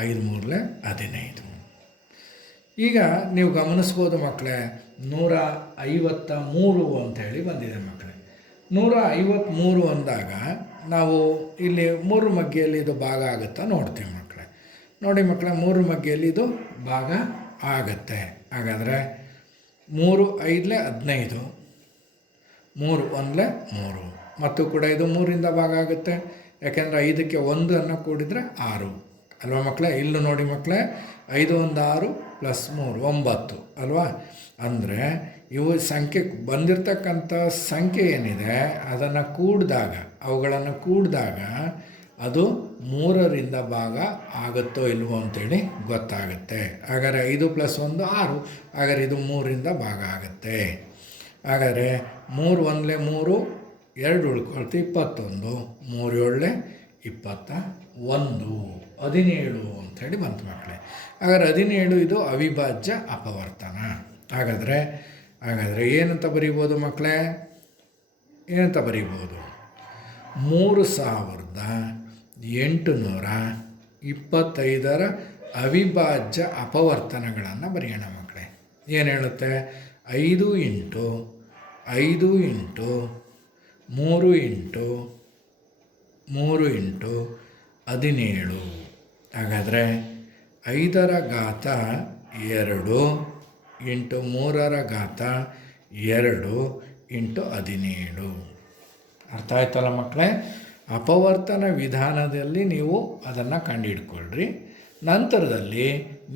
5 3 15. ಈಗ ನೀವು ಗಮನಿಸ್ಬೋದು ಮಕ್ಕಳೇ, 153 ಅಂಥೇಳಿ ಬಂದಿದೆ ಮಕ್ಕಳೇ. 153 ಅಂದಾಗ ನಾವು ಇಲ್ಲಿ 3 ಮಗ್ಗೆಯಲ್ಲಿ ಇದು ಭಾಗ ಆಗುತ್ತಾ ನೋಡ್ತೀವಿ ಮಕ್ಕಳೇ. ನೋಡಿ ಮಕ್ಕಳೇ, 3 ಮಗ್ಗೆಯಲ್ಲಿ ಇದು ಭಾಗ ಆಗತ್ತೆ. ಹಾಗಾದರೆ 3 5 15, 3 1 3 ಮತ್ತು ಕೂಡ ಇದು 3ರಿಂದ ಭಾಗ ಆಗುತ್ತೆ. ಯಾಕೆಂದರೆ 5ಕ್ಕೆ 1 ಕೂಡಿದರೆ 6 ಅಲ್ವಾ ಮಕ್ಕಳೇ. ಇಲ್ಲೂ ನೋಡಿ ಮಕ್ಕಳೇ, 5 1 6 + 3 9 ಅಲ್ವಾ. ಅಂದರೆ ಇವು ಸಂಖ್ಯೆ ಬಂದಿರತಕ್ಕಂಥ ಸಂಖ್ಯೆ ಏನಿದೆ ಅದನ್ನು ಅವುಗಳನ್ನು ಕೂಡಿದಾಗ ಅದು 3ರಿಂದ ಭಾಗ ಆಗುತ್ತೋ ಇಲ್ವೋ ಅಂಥೇಳಿ ಗೊತ್ತಾಗುತ್ತೆ. ಹಾಗಾದರೆ 5 + 1 6, ಹಾಗಾದರೆ ಇದು 3ರಿಂದ ಭಾಗ ಆಗುತ್ತೆ. ಹಾಗಾದರೆ 3 1 3, 2 ಉಳ್ಕೊಳ್ತು 21, 3 7 21, 17 ಅಂಥೇಳಿ ಬಂತು ಮಕ್ಕಳೇ. ಹಾಗಾದರೆ 17 ಇದು ಅವಿಭಾಜ್ಯ ಅಪವರ್ತನ. ಹಾಗಾದರೆ ಹಾಗಾದರೆ ಏನಂತ ಬರೀಬೋದು ಮಕ್ಕಳೇ? ಏನಂತ ಬರೀಬೋದು? 3825 ಅವಿಭಾಜ್ಯ ಅಪವರ್ತನಗಳನ್ನು ಬರೆಯೋಣ ಮಕ್ಕಳೇ. ಏನು ಹೇಳುತ್ತೆ? 5 ಇಂಟು 5 ಇಂಟು 3 ಇಂಟು 3 ಇಂಟು 17. ಹಾಗಾದರೆ 5 ರ ಘಾತ 2 ಇಂಟು 3 ರ ಘಾತ 2 ಇಂಟು 17. ಅರ್ಥ ಆಯ್ತಲ್ಲ ಮಕ್ಕಳೇ? ಅಪವರ್ತನ ವಿಧಾನದಲ್ಲಿ ನೀವು ಅದನ್ನು ಕಂಡುಹಿಡ್ಕೊಳ್ರಿ. ನಂತರದಲ್ಲಿ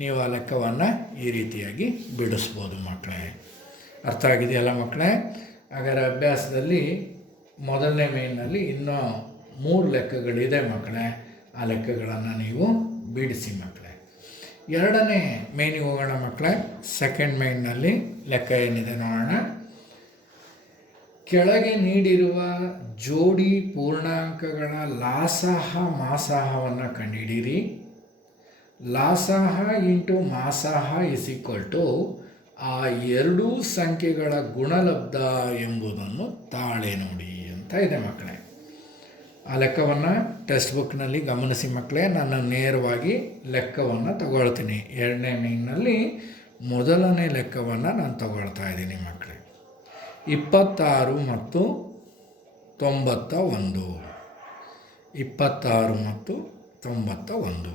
ನೀವು ಆ ಲೆಕ್ಕವನ್ನು ಈ ರೀತಿಯಾಗಿ ಬಿಡಿಸ್ಬೋದು ಮಕ್ಕಳೇ. ಅರ್ಥ ಆಗಿದೆಯಲ್ಲ ಮಕ್ಕಳೇ? ಹಾಗಾದರೆ ಅಭ್ಯಾಸದಲ್ಲಿ ಮೊದಲನೇ ಮೇನ್ನಲ್ಲಿ ಇನ್ನೂ 3 ಲೆಕ್ಕಗಳಿದೆ ಮಕ್ಕಳೇ. ಆ ಲೆಕ್ಕಗಳನ್ನು ನೀವು ಬಿಡಿಸಿ ಮಕ್ಕಳೇ. ಎರಡನೇ ಮೇನಿಗೆ ಹೋಗೋಣ ಮಕ್ಕಳೇ. ಸೆಕೆಂಡ್ ಮೇನ್ನಲ್ಲಿ ಲೆಕ್ಕ ಏನಿದೆ ನೋಡೋಣ. ಕೆಳಗೆ ನೀಡಿರುವ ಜೋಡಿ ಪೂರ್ಣಾಂಕಗಳ ಲಾಸಹ ಮಾಸಹವನ್ನು ಕಂಡುಹಿಡಿಯಿರಿ. ಲಾಸಹ ಇಂಟು ಮಾಸಹ ಇಸ್ ಈಕ್ವಲ್ ಟು ಆ ಎರಡೂ ಸಂಖ್ಯೆಗಳ ಗುಣಲಬ್ಧ ಎಂಬುದನ್ನು ತಾಳೆ ನೋಡಿ ಅಂತ ಇದೆ ಮಕ್ಕಳೇ. ಆ ಲೆಕ್ಕವನ್ನು ಟೆಕ್ಸ್ಟ್ ಬುಕ್ನಲ್ಲಿ ಗಮನಿಸಿ ಮಕ್ಕಳೇ. ನಾನು ನೇರವಾಗಿ ಲೆಕ್ಕವನ್ನು ತಗೊಳ್ತೀನಿ. ಎರಡನೇ ಮೇನ್ನಲ್ಲಿ ಮೊದಲನೇ ಲೆಕ್ಕವನ್ನು ನಾನು ತಗೊಳ್ತಾ ಇದ್ದೀನಿ ಮಕ್ಕಳೇ. 26 ಮತ್ತು 91. 26 ಮತ್ತು 91.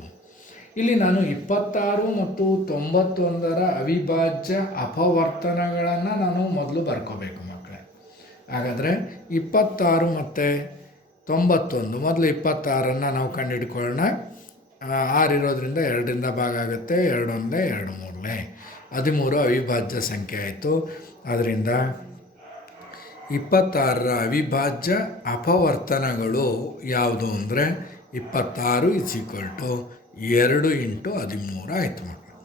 ಇಲ್ಲಿ ನಾನು 26 ಮತ್ತು 91ರ ಅವಿಭಾಜ್ಯ ಅಪವರ್ತನಗಳನ್ನು ನಾನು ಮೊದಲು ಬರ್ಕೋಬೇಕು ಮಕ್ಕಳೇ. ಹಾಗಾದರೆ 26 ಮತ್ತು 91, ಮೊದಲು 26ನ್ನು ನಾವು ಕಂಡುಹಿಡ್ಕೊಳ್ಳೋಣ. 6 ಇರೋದ್ರಿಂದ 2ರಿಂದ ಭಾಗ ಆಗುತ್ತೆ. 2 1 2 3 13 ಅವಿಭಾಜ್ಯ ಸಂಖ್ಯೆ ಆಯಿತು. ಅದರಿಂದ 26ರ ಅವಿಭಾಜ್ಯ ಅಪವರ್ತನಗಳು ಯಾವುದು ಅಂದರೆ 26 ಇಸ್ ಈಕ್ವಲ್ ಟು 2 ಇಂಟು 13 ಆಯಿತು ಮಕ್ಕಳು.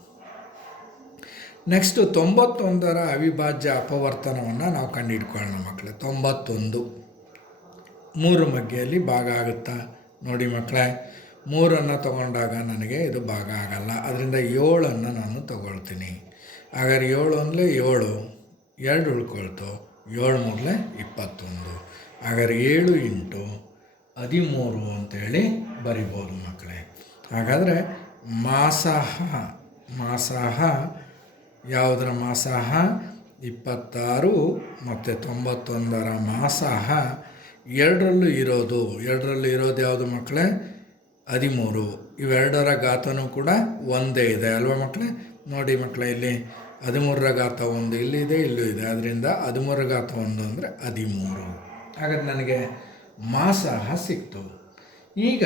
ನೆಕ್ಸ್ಟು 91ರ ಅವಿಭಾಜ್ಯ ಅಪವರ್ತನವನ್ನು ನಾವು ಕಂಡುಹಿಡ್ಕೊಳ್ಳೋಣ ಮಕ್ಕಳೇ. 91 3 ಮಗ್ಗೆಯಲ್ಲಿ ಭಾಗ ಆಗುತ್ತಾ ನೋಡಿ ಮಕ್ಕಳೇ. 3ಅನ್ನು ತಗೊಂಡಾಗ ನನಗೆ ಇದು ಭಾಗ ಆಗಲ್ಲ. ಅದರಿಂದ 7ಅನ್ನು ನಾನು ತಗೊಳ್ತೀನಿ. ಹಾಗಾದ್ರೆ 7 ಅಂದರೆ 7, 2 ಉಳ್ಕೊಳ್ತು. 7 3 21. ಹಾಗಾದ್ರೆ 7 ಇಂಟು 13 ಅಂತೇಳಿ ಬರಿಬೋದು ಮಕ್ಕಳೇ. ಹಾಗಾದರೆ ಮಾಸಹ ಯಾವುದರ ಮಾಸಹ? 26 ಮತ್ತು 91ರ ಮಾಸಹ. ಎರಡರಲ್ಲೂ ಇರೋದು ಯಾವುದು ಮಕ್ಕಳೇ? 13. ಇವೆರಡರ ಘಾತನೂ ಕೂಡ ಒಂದೇ ಇದೆ ಅಲ್ವಾ ಮಕ್ಕಳೇ? ನೋಡಿ ಮಕ್ಕಳೇ, ಇಲ್ಲಿ 13ರ ಘಾತ 1 ಇಲ್ಲಿದೆ, ಇಲ್ಲೂ ಇದೆ. ಅದರಿಂದ 13ರ ಘಾತ 1 ಅಂದರೆ 13. ಹಾಗಾದ್ರೆ ನನಗೆ ಮಾಸಹ ಸಿಕ್ತು. ಈಗ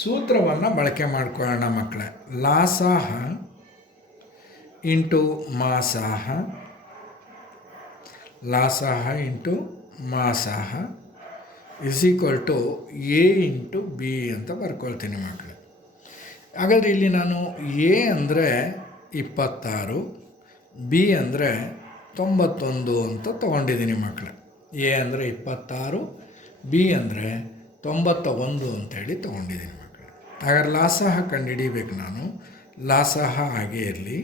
ಸೂತ್ರವನ್ನು ಬಳಕೆ ಮಾಡ್ಕೊಳ್ಳೋಣ ಮಕ್ಕಳೇ. ಲಾಸಹ ಇಂಟು ಮಾಸಹ, ಲಾಸಹ ಇಂಟು ಮಾಸಹ is equal to A into B ಅಂತ ಬರ್ಕೊಳ್ತೀನಿ ಮಕ್ಕಳೇ. ಹಾಗಾದರೆ ಇಲ್ಲಿ ನಾನು ಎ ಅಂದರೆ 26, ಬಿ ಅಂದರೆ 91 ಅಂತ ತೊಗೊಂಡಿದ್ದೀನಿ ಮಕ್ಕಳೇ. ಎ ಅಂದರೆ 26, ಬಿ ಅಂದರೆ 91 ಅಂತೇಳಿ ತೊಗೊಂಡಿದ್ದೀನಿ ಮಕ್ಕಳೇ. ಹಾಗಾದ್ರೆ ಲಾಸಹ ಕಂಡುಹಿಡಿಬೇಕು ನಾನು. ಲಾಸಹ ಹಾಗೇ ಇರಲಿ.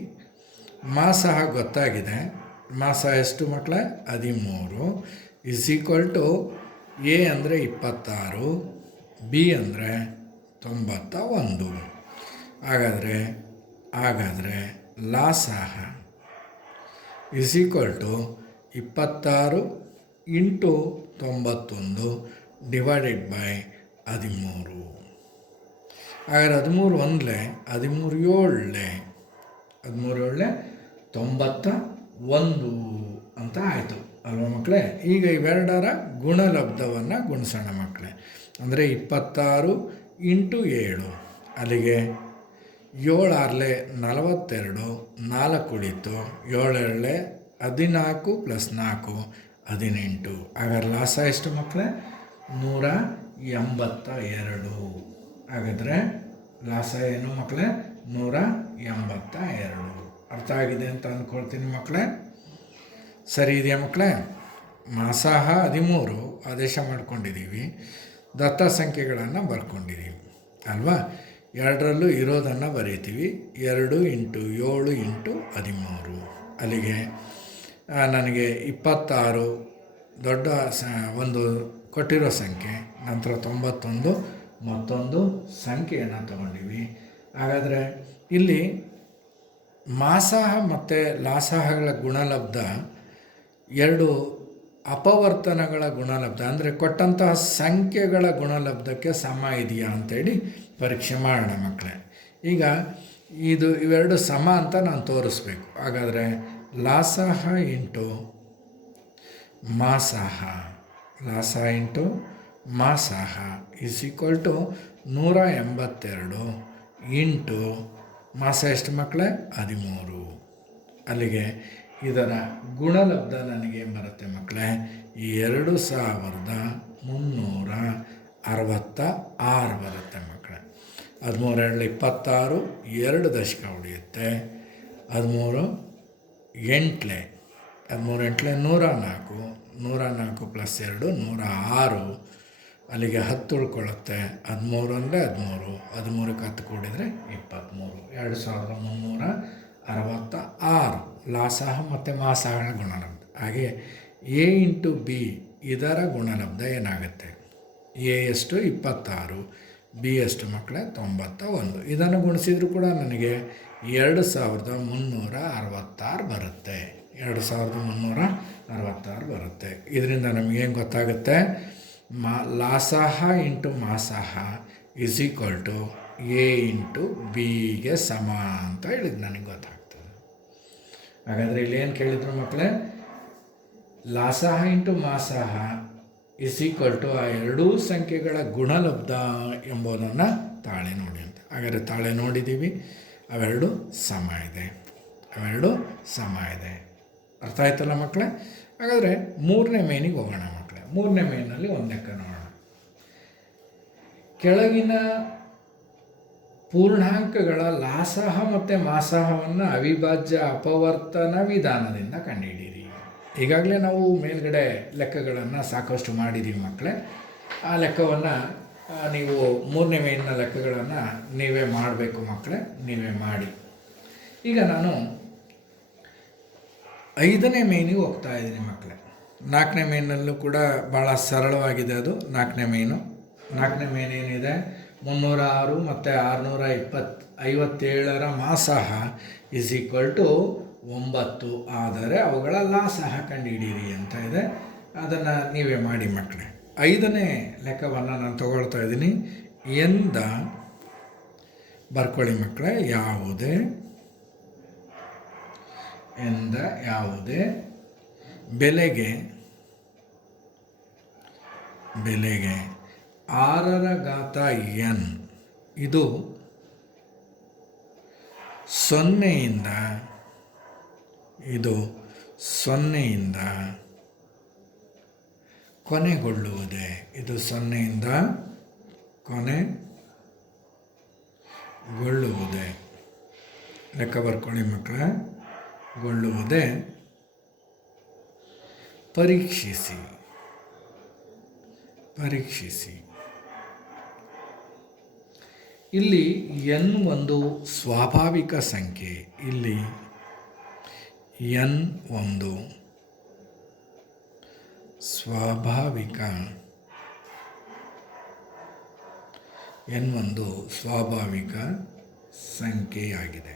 ಮಾಸಹ ಗೊತ್ತಾಗಿದೆ. ಮಾಸ ಎಷ್ಟು ಮಕ್ಕಳೇ? 13 ಇಸ್ ಈಕ್ವಲ್ ಟು ಎ ಅಂದರೆ 26, ಬಿ ಅಂದರೆ 91. ಹಾಗಾದರೆ ಲಾಸಹ is equal to 26 into 91 divided by 13. ಹಾಗಾದ್ರೆ 13 1 13 7 91 ಅಂತ ಆಯಿತು ಅಲ್ವಾ ಮಕ್ಕಳೇ? ಈಗ ಇವೆರಡರ ಗುಣಲಬ್ಧವನ್ನು ಗುಣಿಸೋಣ ಮಕ್ಕಳೇ. ಅಂದರೆ 26 ಇಂಟು 7, ಅಲ್ಲಿಗೆ 7 6 42, 4 ಉಳಿತು. 7 2 14 + 4 18. ಹಾಗಾದ್ರೆ ಲಾಸ ಎಷ್ಟು ಮಕ್ಕಳೇ? 182. ಹಾಗಾದರೆ ಲಾಸ ಏನು ಮಕ್ಕಳೇ? 182. ಅರ್ಥ ಆಗಿದೆ ಅಂತ ಅಂದ್ಕೊಳ್ತೀನಿ ಮಕ್ಕಳೇ. ಸರಿ ಇದೆಯಾ ಮಕ್ಕಳೇ? ಮಾಸಹ 13 ಆದೇಶ ಮಾಡ್ಕೊಂಡಿದ್ದೀವಿ. ದತ್ತ ಸಂಖ್ಯೆಗಳನ್ನು ಬರ್ಕೊಂಡಿದ್ದೀವಿ ಅಲ್ವಾ? ಎರಡರಲ್ಲೂ ಇರೋದನ್ನು ಬರೀತೀವಿ. 2 ಇಂಟು 7 ಇಂಟು 13. ಅಲ್ಲಿಗೆ ನನಗೆ 26 ದೊಡ್ಡ ಒಂದು ಕೊಟ್ಟಿರೋ ಸಂಖ್ಯೆ, ನಂತರ 91 ಮತ್ತೊಂದು ಸಂಖ್ಯೆಯನ್ನು ತಗೊಂಡಿವಿ. ಹಾಗಾದರೆ ಇಲ್ಲಿ ಮಾಸಾಹ ಮತ್ತು ಲಾಸಾಹಗಳ ಗುಣಲಬ್ಧ ಎರಡು ಅಪವರ್ತನಗಳ ಗುಣಲಬ್ಧ ಅಂದರೆ ಕೊಟ್ಟಂತಹ ಸಂಖ್ಯೆಗಳ ಗುಣಲಬ್ಧಕ್ಕೆ ಸಮ ಇದೆಯಾ ಅಂಥೇಳಿ ಪರೀಕ್ಷೆ ಮಾಡೋಣ ಮಕ್ಕಳೇ. ಈಗ ಇವೆರಡು ಸಮ ಅಂತ ನಾನು ತೋರಿಸ್ಬೇಕು. ಹಾಗಾದರೆ ಲಾಸಾಹ ಇಂಟು ಮಾಸಾಹ, ಲಾಸಾಹ ಇಂಟು ಮಾಸಾಹ ಈಸ್ ಈಕ್ವಲ್ ಟು 182 ಇಂಟು ಮಾಸ ಎಷ್ಟು ಮಕ್ಕಳೇ 13. ಅಲ್ಲಿಗೆ ಇದರ ಗುಣಲಬ್ಧ ನನಗೇನು ಬರುತ್ತೆ ಮಕ್ಕಳೇ 2366 ಬರುತ್ತೆ ಮಕ್ಕಳೇ. 13 26, 2 ದಶಕ ಉಳಿಯುತ್ತೆ. 13 8 104, 104 ಪ್ಲಸ್ 2 106, ಅಲ್ಲಿಗೆ 10 ಉಳ್ಕೊಳ್ಳುತ್ತೆ. 13 ಅಂದರೆ 13, 13ಕ್ಕೆ 10 ಕೂಡಿದರೆ 23, 2366 ಲಾಸಾಹ ಮತ್ತು ಮಾಸಾಹಗಳ ಗುಣಲಬ್ಧ. ಹಾಗೆ ಎ ಇಂಟು ಬಿ ಇದರ ಗುಣಲಬ್ಧ ಏನಾಗುತ್ತೆ? ಎ ಎಷ್ಟು 26, ಬಿ ಎಷ್ಟು ಮಕ್ಕಳೇ 91. ಇದನ್ನು ಗುಣಿಸಿದರೂ ಕೂಡ ನನಗೆ 2366 ಬರುತ್ತೆ. 2366 ಬರುತ್ತೆ. ಇದರಿಂದ ನಮಗೇನು ಗೊತ್ತಾಗುತ್ತೆ? ಲಾಸಾಹ ಇಂಟು ಮಾಸಾಹ is equal to A into ಬಿಗೆ ಸಮ ಅಂತ ಹೇಳಿದ್ದು ನನಗೆ ಗೊತ್ತಾಗ್ತದೆ. ಹಾಗಾದರೆ ಇಲ್ಲಿ ಏನು ಕೇಳಿದ್ರು ಮಕ್ಕಳೇ? ಲಾಸಾಹ ಇಂಟು ಮಾಸಾಹ ಇಸ್ ಈಕ್ವಲ್ ಟು ಆ ಎರಡೂ ಸಂಖ್ಯೆಗಳ ಗುಣಲಬ್ಧ ಎಂಬುದನ್ನು ತಾಳೆ ನೋಡಿ ಅಂತ. ಹಾಗಾದರೆ ತಾಳೆ ನೋಡಿದ್ದೀವಿ, ಅವೆರಡು ಸಮ ಇದೆ, ಅರ್ಥ ಆಯ್ತಲ್ಲ ಮಕ್ಕಳೇ? ಹಾಗಾದರೆ ಮೂರನೇ ಮೇನಿಗೆ ಹೋಗೋಣ ಮಕ್ಕಳೇ. ಮೂರನೇ ಮೇನಲ್ಲಿ ಒಂದು ಲೆಕ್ಕ ನೋಡೋಣ. ಕೆಳಗಿನ ಪೂರ್ಣಾಂಕಗಳ ಲಾಸಾಹ ಮತ್ತು ಮಾಸಾಹವನ್ನು ಅವಿಭಾಜ್ಯ ಅಪವರ್ತನ ವಿಧಾನದಿಂದ ಕಂಡುಹಿಡಿಯಿರಿ. ಈಗಾಗಲೇ ನಾವು ಮೇಲ್ಗಡೆ ಲೆಕ್ಕಗಳನ್ನು ಸಾಕಷ್ಟು ಮಾಡಿದ್ದೀವಿ ಮಕ್ಕಳೇ. ಆ ಲೆಕ್ಕವನ್ನು ನೀವು ಮೂರನೇ ಮೇಲಿನ ಲೆಕ್ಕಗಳನ್ನು ನೀವೇ ಮಾಡಬೇಕು ಮಕ್ಕಳೇ, ನೀವೇ ಮಾಡಿ. ಈಗ ನಾನು 5ನೇ ಮೇನಿಗೆ ಹೋಗ್ತಾ ಇದ್ದೀನಿ ಮಕ್ಕಳೇ. 4ನೇ ಮೇನಲ್ಲೂ ಕೂಡ ಭಾಳ ಸರಳವಾಗಿದೆ ಅದು. 4ನೇ ಮೇನು ಏನಿದೆ? 306 ಮತ್ತು 657ರ ಮಾಸಾಹ ಇಸ್ ಈಕ್ವಲ್ ಟು 9. ಆದರೆ ಅವುಗಳ ಲಾಸಾಹ ಕಂಡುಹಿಡಿಯಿರಿ ಅಂತ ಇದೆ. ಅದನ್ನು ನೀವೇ ಮಾಡಿ ಮಕ್ಕಳೇ. 5ನೇ ಲೆಕ್ಕವನ್ನು ನಾನು ತಗೊಳ್ತಾ ಇದ್ದೀನಿ. ಎಂದ ಬರ್ಕೊಳ್ಳಿ ಮಕ್ಕಳೇ. ಯಾವುದೇ ಬೆಲೆಗೆ 6ರ ಘಾತ n ಇದು 0ಯಿಂದ ಕೊನೆಗೊಳ್ಳುವುದೇ. ಇದು 0ಯಿಂದ ಕೊನೆಗೊಳ್ಳುವುದೇ. ಲೆಕ್ಕ ಬರ್ಕೊಳ್ಳಿ ಮಕ್ಕಳೇ. ಗೊಳ್ಳುವುದೇ ಪರೀಕ್ಷಿಸಿ. ಇಲ್ಲಿ n ಒಂದು ಸ್ವಾಭಾವಿಕ ಸಂಖ್ಯೆ. ಇಲ್ಲಿ n ಒಂದು ಸ್ವಾಭಾವಿಕ ಸಂಖ್ಯೆಯಾಗಿದೆ.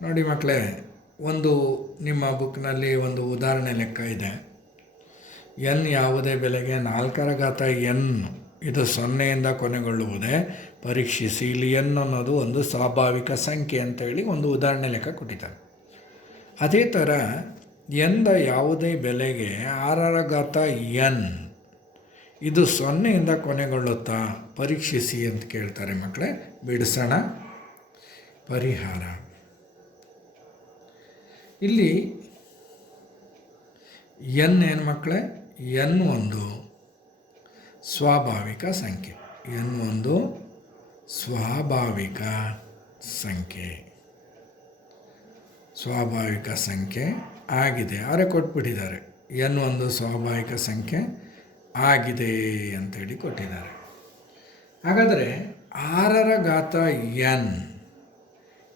ನೋಡಿ ಮಕ್ಕಳೇ, ನಿಮ್ಮ ಬುಕ್ನಲ್ಲಿ ಒಂದು ಉದಾಹರಣೆ ಲೆಕ್ಕ ಇದೆ. n ಯಾವುದೇ ಬೆಲೆಗೆ 4ರ ಘಾತ n ಇದು 0ಯಿಂದ ಕೊನೆಗೊಳ್ಳುವುದೇ ಪರೀಕ್ಷಿಸಿ. ಇಲ್ಲಿ n ಅನ್ನೋದು ಒಂದು ಸ್ವಾಭಾವಿಕ ಸಂಖ್ಯೆ ಅಂತೇಳಿ ಒಂದು ಉದಾಹರಣೆ ಲೆಕ್ಕ ಕೊಟ್ಟಿದ್ದಾರೆ. ಅದೇ ಥರ n ಯಾವುದೇ ಬೆಲೆಗೆ 6ರ ಘಾತ n ಇದು 0ಯಿಂದ ಕೊನೆಗೊಳ್ಳುತ್ತಾ ಪರೀಕ್ಷಿಸಿ ಅಂತ ಕೇಳ್ತಾರೆ ಮಕ್ಕಳೇ. ಬಿಡಿಸೋಣ ಪರಿಹಾರ. ಇಲ್ಲಿ n ಏನು ಮಕ್ಕಳೇ? n ಒಂದು ಸ್ವಾಭಾವಿಕ ಸಂಖ್ಯೆ ಆಗಿದೆ. ಅವರೇ ಕೊಟ್ಬಿಟ್ಟಿದ್ದಾರೆ. n ಒಂದು ಸ್ವಾಭಾವಿಕ ಸಂಖ್ಯೆ ಆಗಿದೆ ಅಂತೇಳಿ ಕೊಟ್ಟಿದ್ದಾರೆ. ಹಾಗಾದರೆ 6ರ ಘಾತ n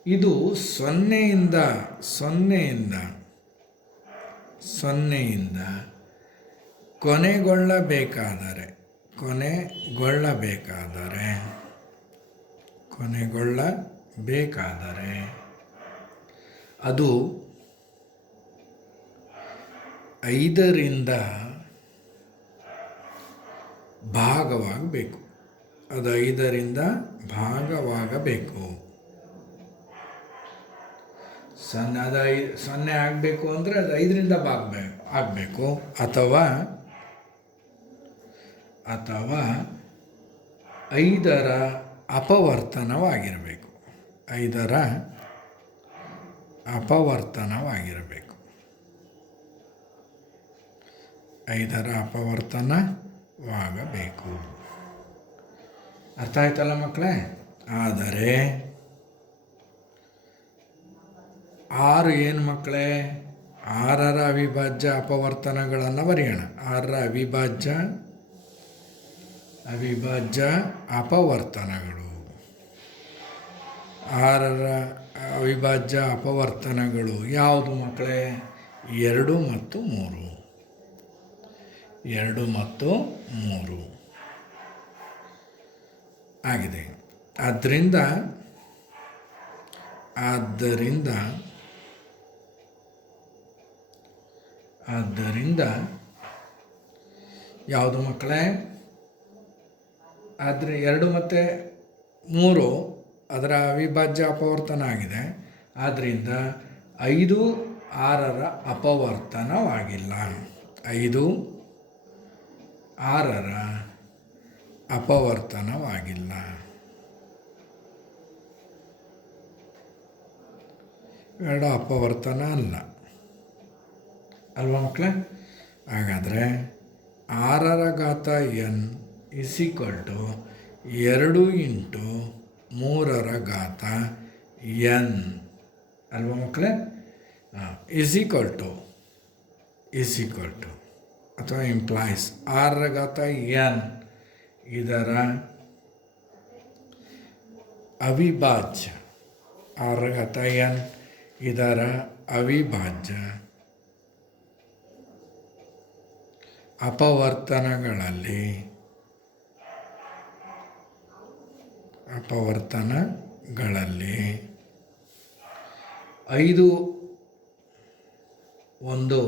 ಇದು 0ಯಿಂದ ಸೊನ್ನೆಯಿಂದ ಕೊನೆಗೊಳ್ಳಬೇಕಾದರೆ ಅದು 5ರಿಂದ ಭಾಗವಾಗಬೇಕು. ಸೊನ್ನೆ ಆಗಬೇಕು ಅಂದರೆ ಅದು 5ರಿಂದ ಆಗಬೇಕು, ಅಥವಾ 5ರ ಅಪವರ್ತನವಾಗಿರಬೇಕು. 5ರ ಅಪವರ್ತನವಾಗಬೇಕು. ಅರ್ಥ ಆಯ್ತಲ್ಲ ಮಕ್ಕಳೇ? ಆದರೆ 6 ಏನು ಮಕ್ಕಳೇ? 6ರ ಅವಿಭಾಜ್ಯ ಅಪವರ್ತನಗಳನ್ನು ಬರೆಯೋಣ. 6ರ ಅವಿಭಾಜ್ಯ ಅಪವರ್ತನಗಳು. 6ರ ಅವಿಭಾಜ್ಯ ಅಪವರ್ತನಗಳು ಯಾವುದು ಮಕ್ಕಳೇ? 2 ಮತ್ತು 3 ಆಗಿದೆ. ಆದ್ದರಿಂದ 2 ಮತ್ತು 3 ಅದರ ಅವಿಭಾಜ್ಯ ಅಪವರ್ತನ ಆಗಿದೆ. ಆದ್ದರಿಂದ 5 6ರ ಅಪವರ್ತನವಾಗಿಲ್ಲ. 5 6ರ ಅಪವರ್ತನವಾಗಿಲ್ಲ. ಎರಡು ಅಪವರ್ತನ ಅಲ್ವಾ ಮಕ್ಕಳೇ? ಹಾಗಾದರೆ 6ರ ಘಾತ n = 2 × 3ರ ಘಾತ n ಅಲ್ವಾ ಮಕ್ಕಳೇ? ಅಥವಾ ಇಂಪ್ಲಾಯ್ಸ್ 6ರ ಘಾತ n ಇದರ ಅವಿಭಾಜ್ಯ. 6ರ ಘಾತ n ಇದರ ಅವಿಭಾಜ್ಯ ಅಪವರ್ತನಗಳಲ್ಲಿ 5 ಒಂದು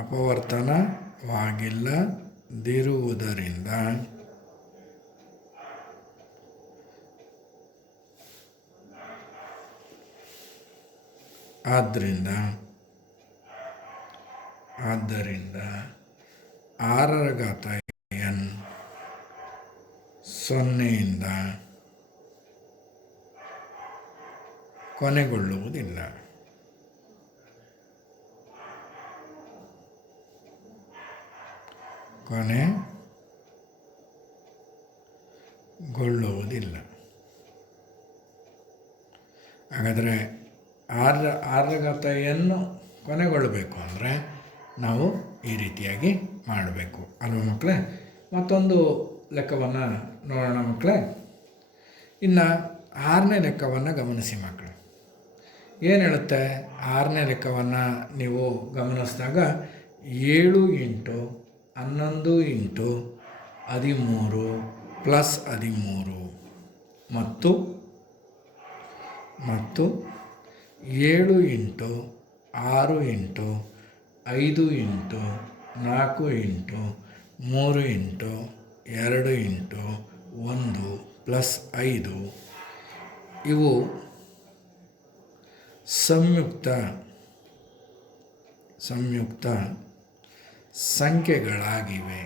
ಅಪವರ್ತನವಾಗಿಲ್ಲದಿರುವುದರಿಂದ ಆದ್ದರಿಂದ 6ರ ಘಾತ n 0ಯಿಂದ ಕೊನೆಗೊಳ್ಳುವುದಿಲ್ಲ. ಹಾಗಾದರೆ 6ರ ಘಾತ n ಕೊನೆಗೊಳ್ಳಬೇಕು ಅಂದರೆ ನಾವು ಈ ರೀತಿಯಾಗಿ ಮಾಡಬೇಕು ಅಲ್ವ ಮಕ್ಕಳೇ? ಮತ್ತೊಂದು ಲೆಕ್ಕವನ್ನು ನೋಡೋಣ ಮಕ್ಕಳೇ. ಇನ್ನು 6ನೇ ಲೆಕ್ಕವನ್ನು ಗಮನಿಸಿ ಮಕ್ಕಳು. ಏನು ಹೇಳುತ್ತೆ? 6ನೇ ಲೆಕ್ಕವನ್ನು ನೀವು ಗಮನಿಸಿದಾಗ 7 × 11 × 13 + 13 ಮತ್ತು 7 × 6 × 5 × 4 × 3 × 2 × 1 + 5 ಇವು ಸಂಯುಕ್ತ ಸಂಖ್ಯೆಗಳಾಗಿವೆ.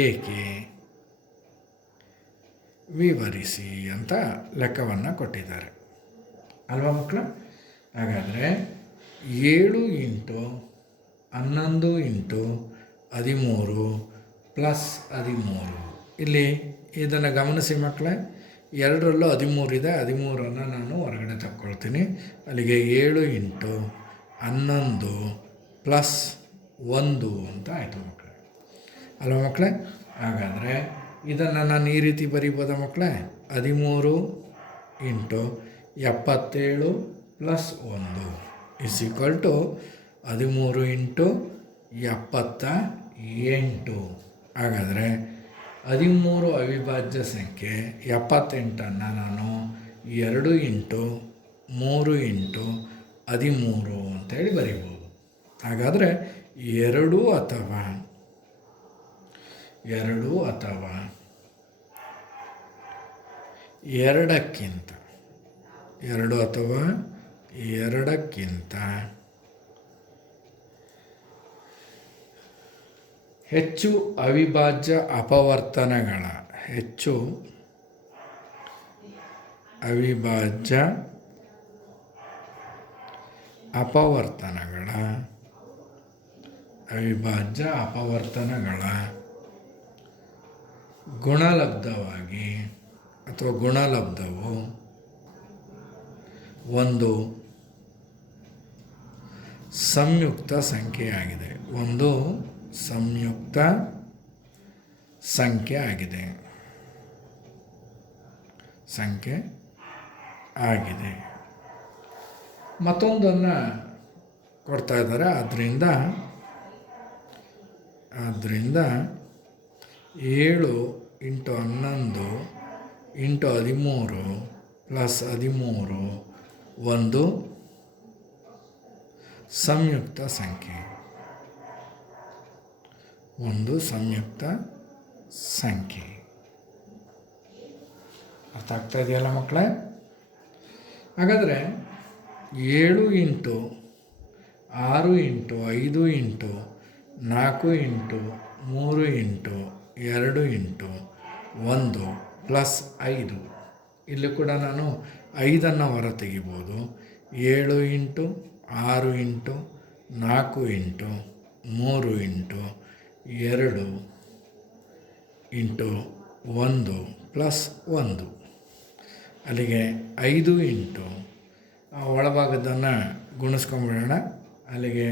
ಏಕೆ? ವಿವರಿಸಿ ಅಂತ ಲೆಕ್ಕವನ್ನು ಕೊಟ್ಟಿದ್ದಾರೆ ಅಲ್ವಾ ಮಕ್ಕಳು? ಹಾಗಾದರೆ 7 × 11 × 13 + 13 ಇಲ್ಲಿ ಇದನ್ನು ಗಮನಿಸಿ ಮಕ್ಕಳೇ. 2ರಲ್ಲೂ 13 ಇದೆ. 13 ನಾನು ಹೊರಗಡೆ ತಗೊಳ್ತೀನಿ. ಅಲ್ಲಿಗೆ 7 ಇಂಟು 11 ಪ್ಲಸ್ 1 ಅಂತ ಆಯಿತು ಮಕ್ಕಳೇ. ಅಲ್ವಾ ಮಕ್ಕಳೇ? ಹಾಗಾದರೆ ಇದನ್ನು ನಾನು ಈ ರೀತಿ ಬರೀಬೋದಾ ಮಕ್ಕಳೇ? 13 into 77 plus 1 is equal to 13 into 78. ಹಾಗಾದರೆ 13 ಅವಿಭಾಜ್ಯ ಸಂಖ್ಯೆ 78 ನಾನು 2 ಇಂಟು 3 ಇಂಟು 13 ಅಂತೇಳಿ ಬರಿಬೋದು. ಹಾಗಾದರೆ 2 ಅಥವಾ 2 ಹೆಚ್ಚು ಅವಿಭಾಜ್ಯ ಅಪವರ್ತನಗಳ ಗುಣಲಬ್ಧವಾಗಿ ಅಥವಾ ಗುಣಲಬ್ಧವು ಒಂದು ಸಂಯುಕ್ತ ಸಂಖ್ಯೆಯಾಗಿದೆ. ಮತ್ತೊಂದನ್ನು ಕೊಡ್ತಾ ಇದ್ದಾರೆ. ಆದ್ದರಿಂದ 7 ಇಂಟು 11 ಇಂಟು 13 ಪ್ಲಸ್ 13 ಒಂದು ಸಂಯುಕ್ತ ಸಂಖ್ಯೆ. ಅರ್ಥ ಆಗ್ತಾ ಇದೆಯಲ್ಲ ಮಕ್ಕಳೇ? ಹಾಗಾದರೆ 7 into 6 into 5 into 4 into 3 into 2 into 1 plus 5. ಇಲ್ಲಿ ಕೂಡ ನಾನು 5 ಹೊರ ತೆಗಿಬೋದು. 7 into 6 into 4 into 3 into 2 into 1 plus 1. ಅಲ್ಲಿಗೆ 5 ಇಂಟು ಒಳಭಾಗದನ್ನು ಗುಣಿಸ್ಕೊಂಬಿಡೋಣ. ಅಲ್ಲಿಗೆ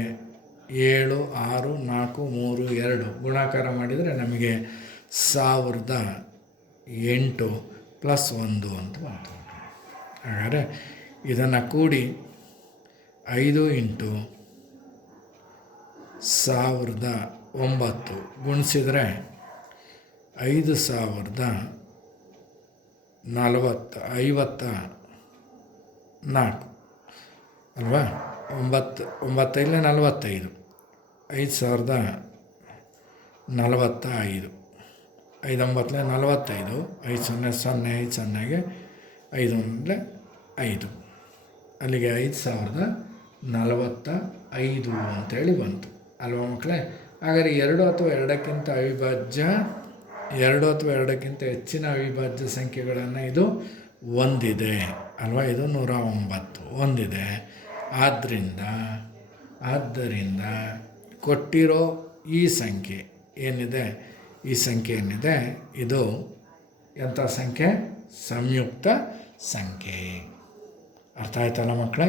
7, 6, 4, 3, 2 ಗುಣಾಕಾರ ಮಾಡಿದರೆ ನಮಗೆ 1008 ಪ್ಲಸ್ 1 ಅಂತ ಬಂತು. ಹಾಗಾದರೆ ಇದನ್ನು ಕೂಡಿ 5 ಇಂಟು 1009 ಗುಣಿಸಿದರೆ 5054 ಅಲ್ವಾ? 9 45 5045 5 9 45 5 0 0 5 0 5 ಅಲ್ಲಿಗೆ 5045 ಅಂತೇಳಿ ಬಂತು ಅಲ್ವಾ ಮಕ್ಕಳೇ? ಹಾಗಾದರೆ 2 ಅಥವಾ 2ಕ್ಕಿಂತ ಹೆಚ್ಚಿನ ಅವಿಭಾಜ್ಯ ಸಂಖ್ಯೆಗಳನ್ನು ಇದು ಹೊಂದಿದೆ ಅಲ್ವಾ? ಇದು 109 ಹೊಂದಿದೆ. ಆದ್ದರಿಂದ ಕೊಟ್ಟಿರೋ ಈ ಸಂಖ್ಯೆ ಏನಿದೆ ಇದು ಎಂಥ ಸಂಖ್ಯೆ? ಸಂಯುಕ್ತ ಸಂಖ್ಯೆ. ಅರ್ಥ ಆಯ್ತಲ್ಲ ಮಕ್ಕಳೇ?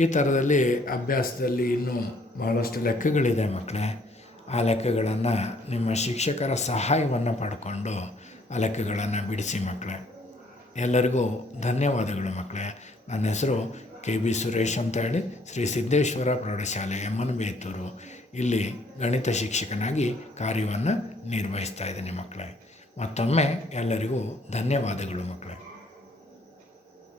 ಈ ಥರದಲ್ಲಿ ಅಭ್ಯಾಸದಲ್ಲಿ ಇನ್ನೂ ಭಾಳಷ್ಟು ಲೆಕ್ಕಗಳಿದೆ ಮಕ್ಕಳೇ. ಆ ಲೆಕ್ಕಗಳನ್ನು ನಿಮ್ಮ ಶಿಕ್ಷಕರ ಸಹಾಯವನ್ನು ಪಡ್ಕೊಂಡು ಆ ಲೆಕ್ಕಗಳನ್ನು ಬಿಡಿಸಿ ಮಕ್ಕಳೇ. ಎಲ್ಲರಿಗೂ ಧನ್ಯವಾದಗಳು ಮಕ್ಕಳೇ. ನನ್ನ ಹೆಸರು KB ಸುರೇಶ್ ಅಂತ ಹೇಳಿ, ಶ್ರೀ ಸಿದ್ದೇಶ್ವರ ಪ್ರೌಢಶಾಲೆ ಎಮ್ಮನ ಬೇತೂರು ಇಲ್ಲಿ ಗಣಿತ ಶಿಕ್ಷಕನಾಗಿ ಕಾರ್ಯವನ್ನು ನಿರ್ವಹಿಸ್ತಾ ಇದ್ದೀನಿ ಮಕ್ಕಳೇ. ಮತ್ತೊಮ್ಮೆ ಎಲ್ಲರಿಗೂ ಧನ್ಯವಾದಗಳು ಮಕ್ಕಳೇ.